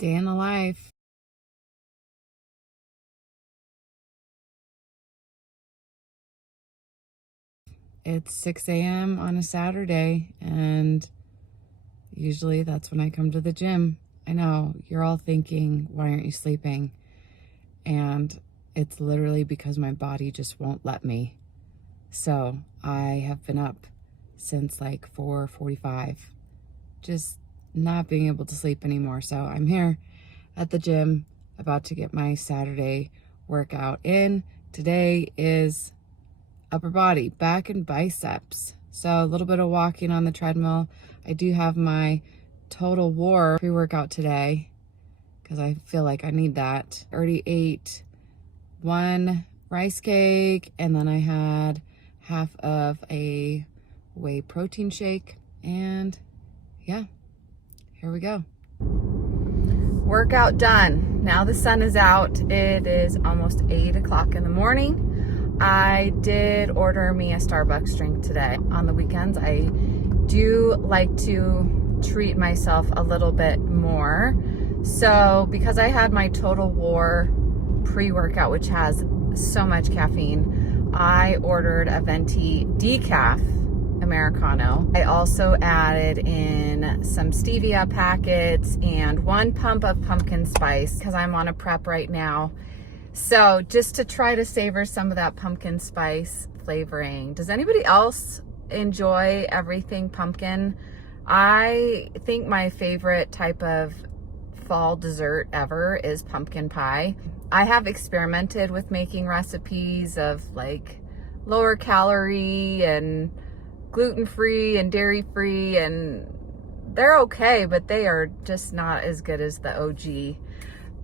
Day in the life. It's 6 a.m. on a Saturday, and usually that's when I come to the gym. I know you're all thinking, why aren't you sleeping? And it's literally because my body just won't let me. So I have been up since like 4:45, just not being able to sleep anymore. So I'm here at the gym, about to get my Saturday workout in. Today is upper body, back and biceps. So a little bit of walking on the treadmill. I do have my Total War pre-workout today because I feel like I need that. I already ate one rice cake, and then I had half of a whey protein shake, and yeah, here we go. Workout done. Now the sun is out. It is almost 8 o'clock in the morning. I did order me a Starbucks drink today. On the weekends, I do like to treat myself a little bit more. So because I had my Total War pre-workout, which has so much caffeine, I ordered a Venti decaf Americano. I also added in some stevia packets and 1 pump of pumpkin spice because I'm on a prep right now. So just to try to savor some of that pumpkin spice flavoring. Does anybody else enjoy everything pumpkin? I think my favorite type of fall dessert ever is pumpkin pie. I have experimented with making recipes of like lower calorie and gluten-free and dairy-free, and they're okay, but they are just not as good as the OG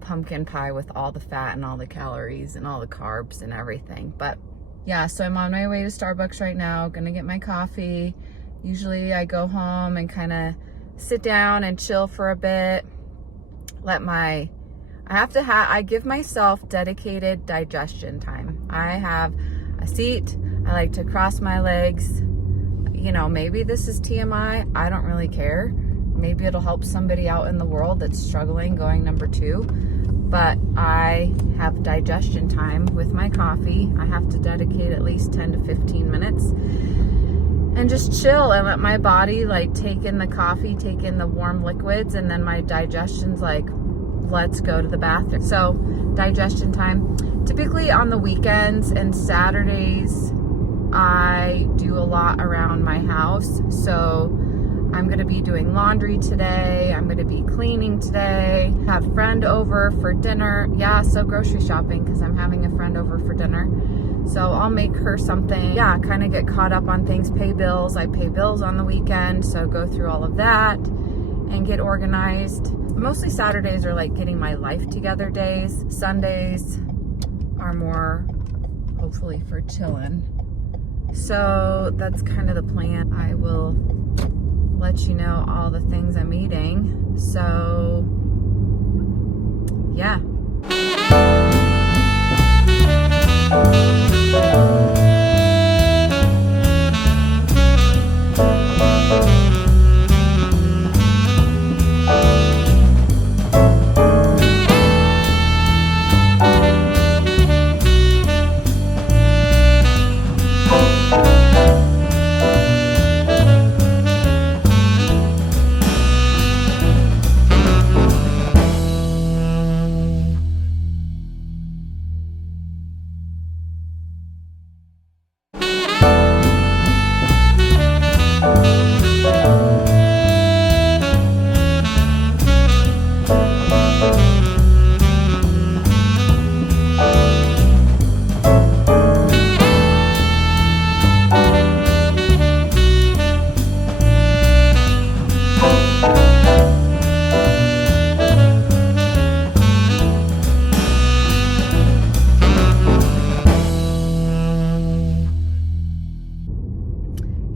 pumpkin pie with all the fat and all the calories and all the carbs and everything. But yeah, so I'm on my way to Starbucks right now, gonna get my coffee. Usually I go home and kind of sit down and chill for a bit. I give myself dedicated digestion time. I have a seat. I like to cross my legs. You know, maybe this is TMI. I don't really care. Maybe it'll help somebody out in the world that's struggling going number 2. But I have digestion time with my coffee. I have to dedicate at least 10 to 15 minutes and just chill and let my body like take in the coffee, take in the warm liquids, and then my digestion's like, let's go to the bathroom. So digestion time. Typically on the weekends and Saturdays, I do a lot around my house. So I'm going to be doing laundry today. I'm going to be cleaning today. Have a friend over for dinner. Yeah, so grocery shopping because I'm having a friend over for dinner. So I'll make her something. Yeah, kind of get caught up on things, pay bills. I pay bills on the weekend, so go through all of that and get organized. Mostly Saturdays are like getting my life together days. Sundays are more hopefully for chilling. So that's kind of the plan. I will let you know all the things I'm eating. So yeah.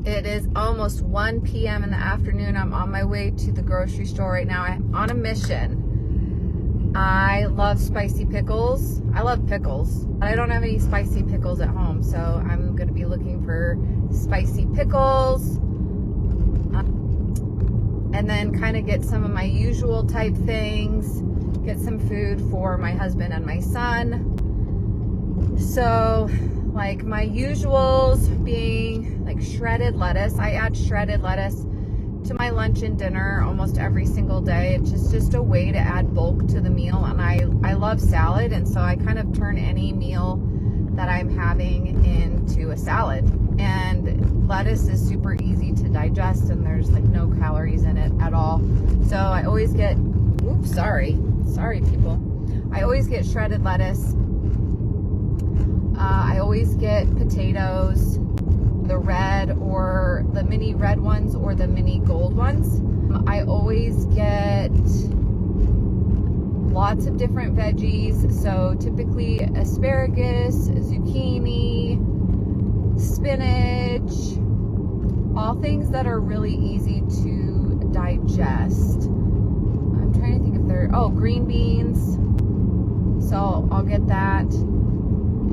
It is almost 1 p.m. in the afternoon. I'm on my way to the grocery store right now. I'm on a mission. I love spicy pickles. I love pickles. I don't have any spicy pickles at home, so I'm going to be looking for spicy pickles. And then kind of get some of my usual type things. get some food for my husband and my son. So like my usuals being like shredded lettuce. I add shredded lettuce to my lunch and dinner almost every single day. It's just a way to add bulk to the meal. And I love salad, and so I kind of turn any meal that I'm having into a salad. And lettuce is super easy to digest, and there's like no calories in it at all. So I always get, oops, sorry people. I always get shredded lettuce. I always get potatoes, the red or the mini red ones or the mini gold ones. I always get lots of different veggies. So typically asparagus, zucchini, spinach, all things that are really easy to digest. I'm trying to think if there, green beans. So I'll get that.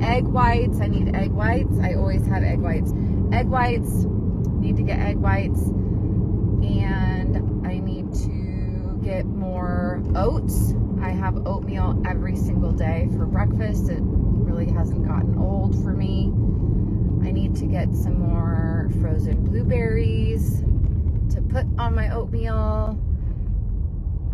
Egg whites, I need egg whites. I always have egg whites. Egg whites, need to get egg whites. And I need to get more oats. I have oatmeal every single day for breakfast. It really hasn't gotten old for me. I need to get some more frozen blueberries to put on my oatmeal.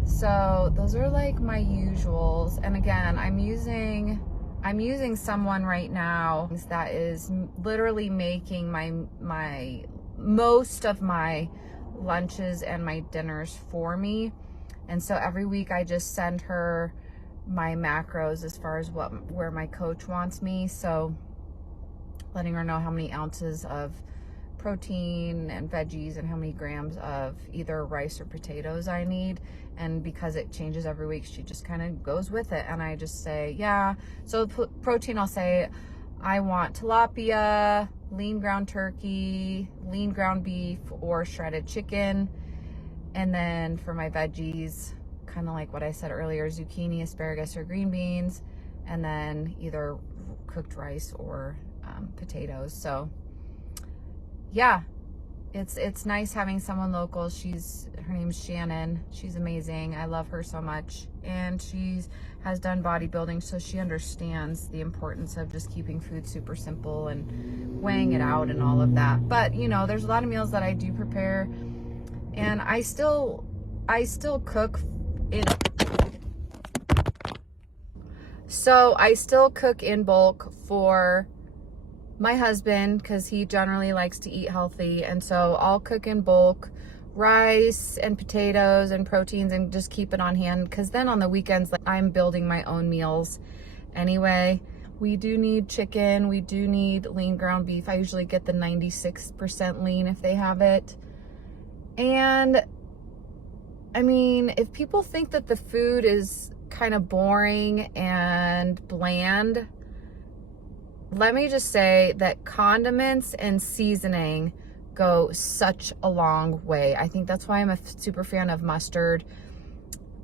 So those are like my usuals. And again, I'm using someone right now that is literally making my most of my lunches and my dinners for me. And so every week I just send her my macros as far as where my coach wants me. So letting her know how many ounces of protein and veggies and how many grams of either rice or potatoes I need. And because it changes every week, she just kind of goes with it. And I just say, yeah. So protein, I'll say, I want tilapia, lean ground turkey, lean ground beef, or shredded chicken. And then for my veggies, kind of like what I said earlier, zucchini, asparagus, or green beans. And then either cooked rice or potatoes. So yeah, it's nice having someone local. Her name's Shannon. She's amazing. I love her so much. And she has done bodybuilding, so she understands the importance of just keeping food super simple and weighing it out and all of that. But you know, there's a lot of meals that I do prepare, and I still cook in. So I still cook in bulk for my husband because he generally likes to eat healthy, and so I'll cook in bulk rice and potatoes and proteins and just keep it on hand, because then on the weekends, like, I'm building my own meals anyway. We do need chicken, we do need lean ground beef. I usually get the 96% lean if they have it. And I mean, if people think that the food is kind of boring and bland, let me just say that condiments and seasoning go such a long way. I think that's why I'm a super fan of mustard.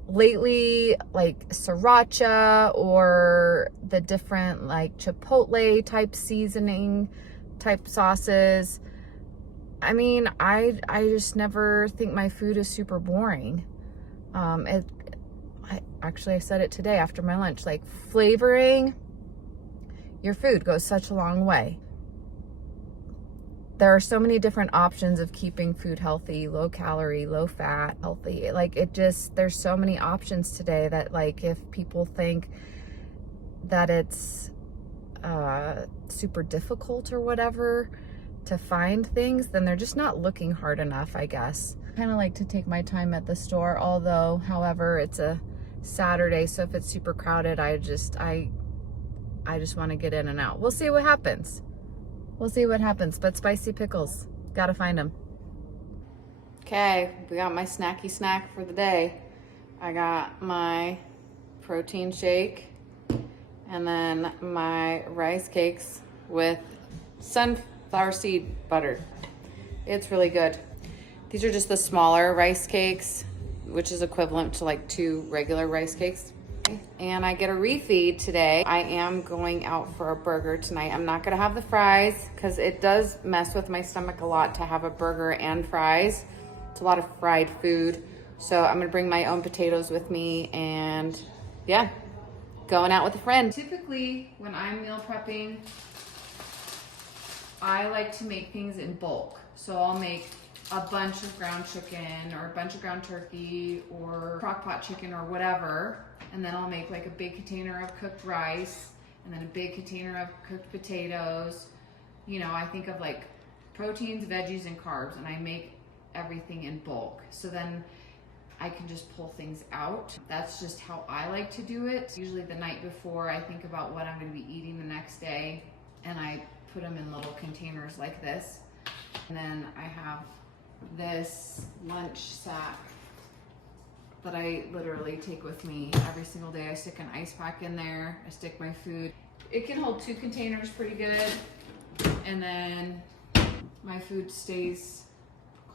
Lately, like sriracha or the different like chipotle type seasoning type sauces. I mean, I just never think my food is super boring. I said it today after my lunch, like flavoring your food goes such a long way. There are so many different options of keeping food healthy, low calorie, low fat, healthy. Like there's so many options today that, like, if people think that it's super difficult or whatever to find things, then they're just not looking hard enough, I guess. I kind of like to take my time at the store, although, however, it's a Saturday, so if it's super crowded, I just want to get in and out. We'll see what happens. But spicy pickles, gotta find them. Okay, we got my snacky snack for the day. I got my protein shake and then my rice cakes with sunflower seed butter. It's really good. These are just the smaller rice cakes, which is equivalent to like 2 regular rice cakes. And I get a refeed today. I am going out for a burger tonight. I'm not gonna have the fries because it does mess with my stomach a lot to have a burger and fries. It's a lot of fried food. So I'm gonna bring my own potatoes with me and yeah, going out with a friend. Typically, when I'm meal prepping, I like to make things in bulk. So I'll make a bunch of ground chicken or a bunch of ground turkey or crock pot chicken or whatever. And then I'll make like a big container of cooked rice and then a big container of cooked potatoes. You know, I think of like proteins, veggies, and carbs, and I make everything in bulk. So then I can just pull things out. That's just how I like to do it. Usually the night before, I think about what I'm gonna be eating the next day, and I put them in little containers like this. And then I have this lunch sack that I literally take with me every single day. I stick an ice pack in there, I stick my food. It can hold 2 containers pretty good, and then my food stays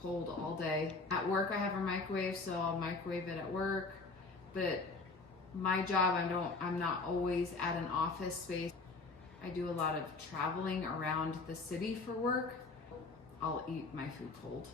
cold all day. At work I have a microwave, so I'll microwave it at work, but my job, I'm not always at an office space. I do a lot of traveling around the city for work. I'll eat my food cold.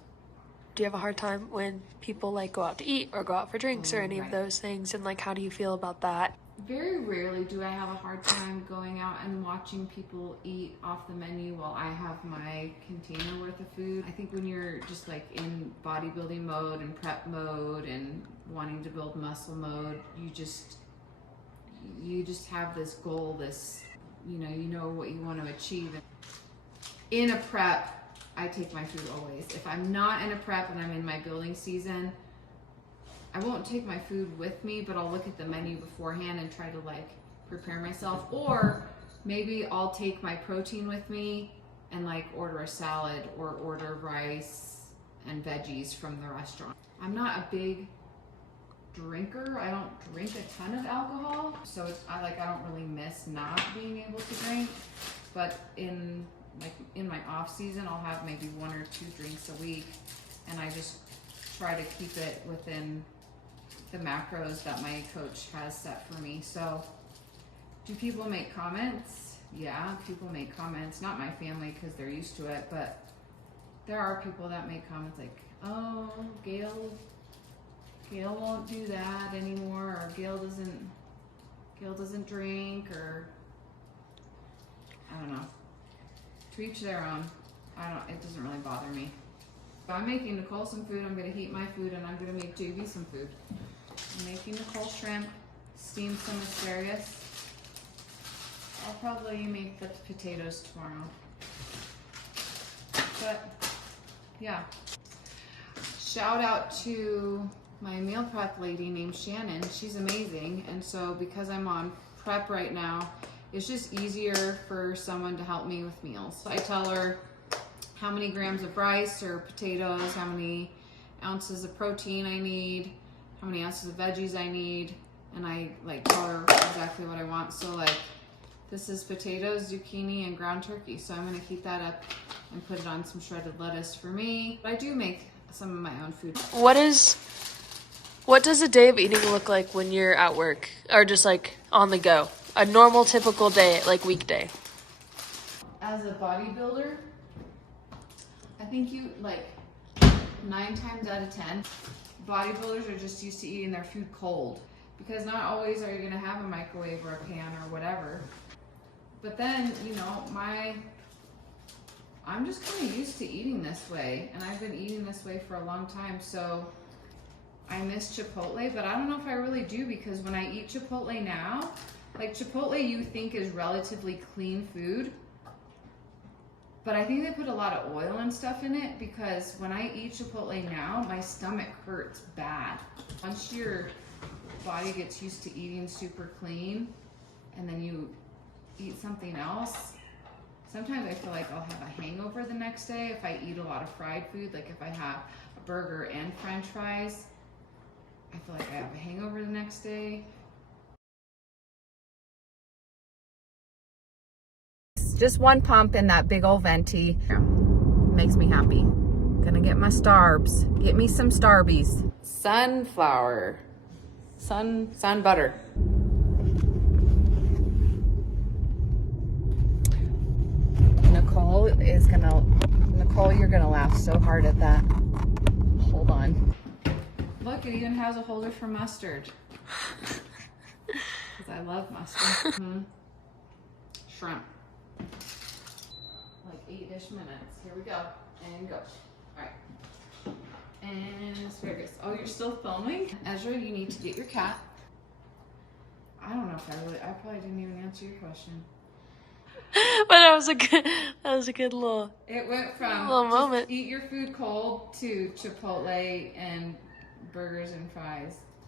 Do you have a hard time when people like go out to eat or go out for drinks or any of those things, and like how do you feel about that? Very rarely do I have a hard time going out and watching people eat off the menu while I have my container worth of food. I think when you're just like in bodybuilding mode and prep mode and wanting to build muscle mode, you just have this goal, this, you know what you want to achieve. In a prep, I take my food always. If I'm not in a prep and I'm in my building season, I won't take my food with me, but I'll look at the menu beforehand and try to like prepare myself. Or maybe I'll take my protein with me and like order a salad or order rice and veggies from the restaurant. I'm not a big drinker. I don't drink a ton of alcohol, so I don't really miss not being able to drink. But in my off season, I'll have maybe 1 or 2 drinks a week, and I just try to keep it within the macros that my coach has set for me. So do people make comments? Yeah, people make comments. Not my family because they're used to it, but there are people that make comments like, oh, Gail won't do that anymore, or Gail doesn't drink, or I don't know. To each their own. It doesn't really bother me. If I'm making Nicole some food, I'm gonna heat my food, and I'm gonna make JB some food. I'm making Nicole shrimp, steam some asparagus. I'll probably make the potatoes tomorrow. But yeah. Shout out to my meal prep lady named Shannon. She's amazing. And so because I'm on prep right now, it's just easier for someone to help me with meals. I tell her how many grams of rice or potatoes, how many ounces of protein I need, how many ounces of veggies I need, and I like tell her exactly what I want. So like, this is potatoes, zucchini, and ground turkey. So I'm gonna heat that up and put it on some shredded lettuce for me. But I do make some of my own food. What does a day of eating look like when you're at work or just like on the go? A normal, typical day, like weekday. As a bodybuilder, I think you like 9 times out of 10, bodybuilders are just used to eating their food cold, because not always are you gonna have a microwave or a pan or whatever. But then, I'm just kind of used to eating this way, and I've been eating this way for a long time. So I miss Chipotle, but I don't know if I really do, because when I eat Chipotle now, like Chipotle you think is relatively clean food, but I think they put a lot of oil and stuff in it, because when I eat Chipotle now, my stomach hurts bad. Once your body gets used to eating super clean and then you eat something else, sometimes I feel like I'll have a hangover the next day if I eat a lot of fried food. Like if I have a burger and French fries, I feel like I have a hangover the next day. Just one pump in that big old venti makes me happy. Gonna get my starbs. Get me some Starbies. Sunflower. Sun butter. Nicole, you're gonna laugh so hard at that. Hold on. Look, it even has a holder for mustard. I love mustard. Shrimp. Like 8-ish minutes. Here we go. And go. Alright. And asparagus. Oh, you're still filming? Ezra, you need to get your cat. I don't know if I probably didn't even answer your question. But that was a good little. It went from little just moment. eat your food cold to Chipotle and burgers and fries.